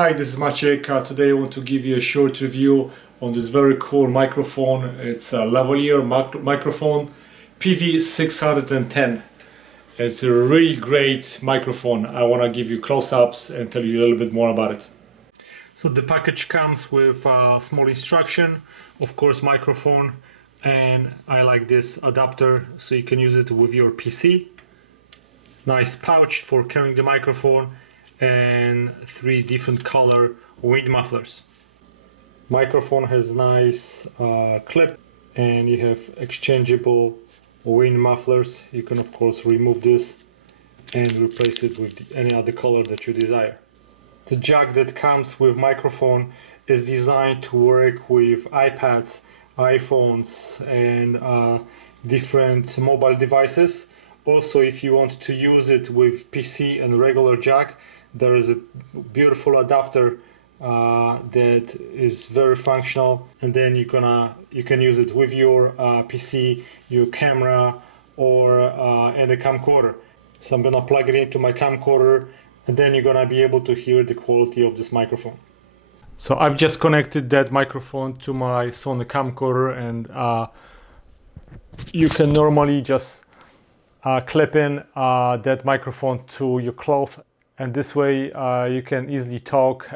Hi, this is Maciek. Today I want to give you a short review on this very cool microphone. It's a lavalier microphone PV610. It's a really great microphone. I want to give you close-ups and tell you a little bit more about it. So the package comes with a small instruction, of course microphone, and I like this adapter so you can use it with your PC. Nice pouch for carrying the microphone and 3 different color wind mufflers. Microphone has nice clip and you have exchangeable wind mufflers. You can of course remove this and replace it with any other color that you desire. The jack that comes with microphone is designed to work with iPads, iPhones and different mobile devices. Also, if you want to use it with PC and regular jack, there is a beautiful adapter that is very functional, and then you can use it with your PC, your camera, or and a camcorder. So I'm gonna plug it into my camcorder, and then you're gonna be able to hear the quality of this microphone. So I've just connected that microphone to my Sony camcorder, and you can normally just clip in that microphone to your cloth, and this way you can easily talk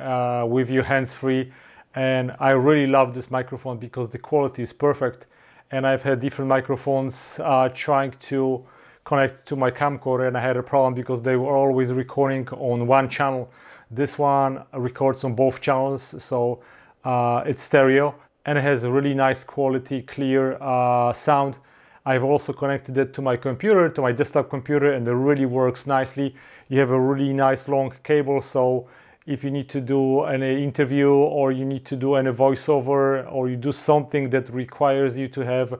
with your hands free. And I really love this microphone because the quality is perfect, and I've had different microphones trying to connect to my camcorder, and I had a problem because they were always recording on one channel. This one records on both channels, so it's stereo and it has a really nice quality, clear sound. I've also connected it to my computer, to my desktop computer, and it really works nicely. You have a really nice long cable, so if you need to do any interview or you need to do any voiceover or you do something that requires you to have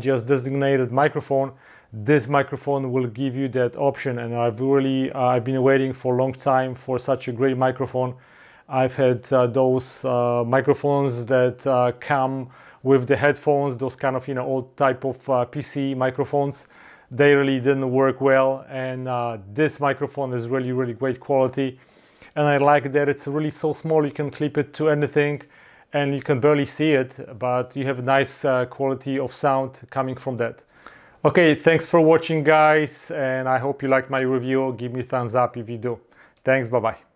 just designated microphone, this microphone will give you that option. And I've been waiting for a long time for such a great microphone. I've had those microphones that come with the headphones, those kind of old type of PC microphones. They really didn't work well, and this microphone is really great quality. And I like that it's really so small, you can clip it to anything and you can barely see it, but you have a nice quality of sound coming from that. Okay, thanks for watching guys, and I hope you liked my review. Give me a thumbs up if you do. Thanks, bye bye.